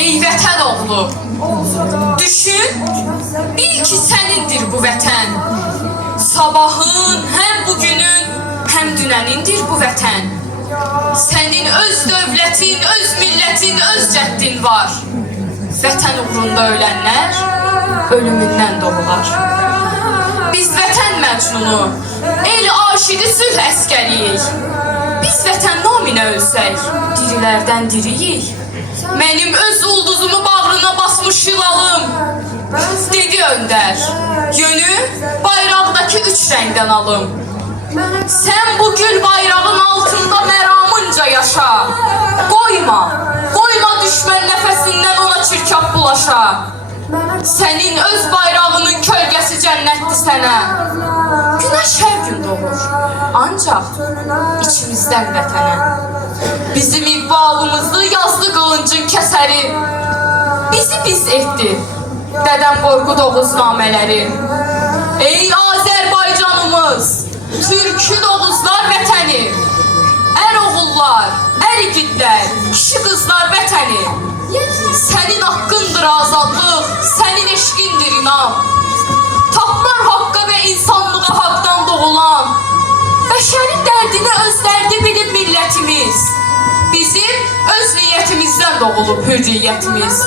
Ey vətən oğlu, düşün, bil ki sənindir bu vətən. Sabahın, həm bugünün, həm dünənindir bu vətən. Sənin öz dövlətin, öz millətin, öz cəddin var. Vətən uğrunda ölənlər ölümündən doğular. Biz vətən məcnunu, el aşidi sülh əskəriyik. Biz vətən naminə ölsək, dirilərdən diriyik. Mənim öz ulduzumu bağrına basmış yılalım, dedi öndər. Yönü bayraqdakı üç rəngdən alım. Sən bu gül bayrağın altında məramınca yaşa. Qoyma düşmən nəfəsindən ona çirkab bulaşa. Sənin öz bayrağının kölgəsi cənnətdir sənə. Günəş hər gün doğur, ancaq içimizdən vətənə. Bizim iqbalımızı yazdı qılıncın kəsəri. Bizi biz etdi dədəm Qorqud Oğuz namələri. Ey Azərbaycanımız, türkü Oğuzlar vətəni. Ər oğullar, ər igidlər, kişi qızlar vətəni. Sənin haqqındır azadlıq, sənin eşqindir inam. Taplar haqqa və insanlığa haqdan doğulan. Bəşərin dərdini öz dərdi bilib millətimiz. Bizim öz niyyətimizdən doğulub hürriyyətimiz.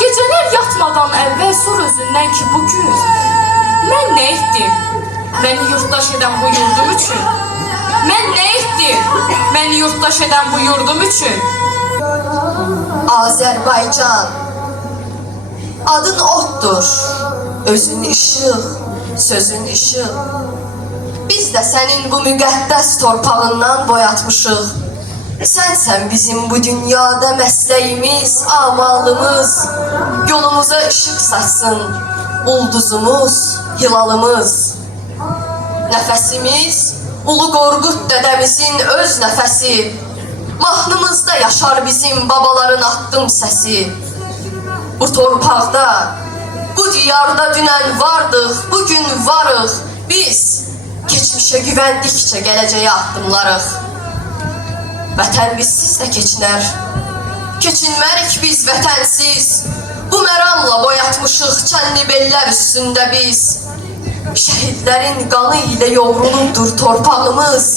Gecələr yatmadan əvvəl sor özündən ki bugün mən nə etdim? Məni yurttaş edən bu yurdum üçün. Mən nə etdim? Məni yurttaş edən bu yurdum üçün. Azərbaycan, adın otdur, özün işıq, sözün işıq. Biz də sənin bu müqəddəs torpağından boyatmışıq. Sənsən bizim bu dünyada məsləyimiz, amalımız. Yolumuza ışıq saçsın ulduzumuz, hilalımız. Nəfəsimiz Ulu Qorqud dədəmizin öz nəfəsi. Mahnımızda yaşar bizim babaların addım səsi. Bu torpaqda, bu diyarda dünən vardıq, bugün varıq. Biz keçmişə güvəndikcə gələcəyə addımlarıq. Vətən bizsiz də keçinər. Keçinmərik biz vətənsiz. Bu məramla boyatmışıq çənlibellər üstündə biz. Şəhidlərin qanı ilə yoğrulubdur torpağımız.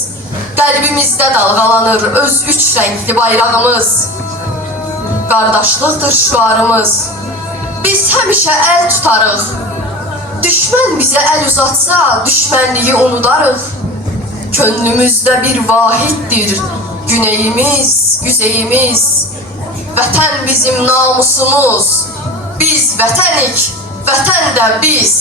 Qəlbimizdə dalğalanır öz üç rəngli bayrağımız. Qardaşlıqdır şüarımız. Biz həmişə əl tutarıq. Düşmən bizə əl uzatsa, düşmənliyi unudarıq. Könlümüzdə bir vahiddir güneyimiz, güzeyimiz. Vətən bizim namusumuz. Biz vətənik, vətən də biz.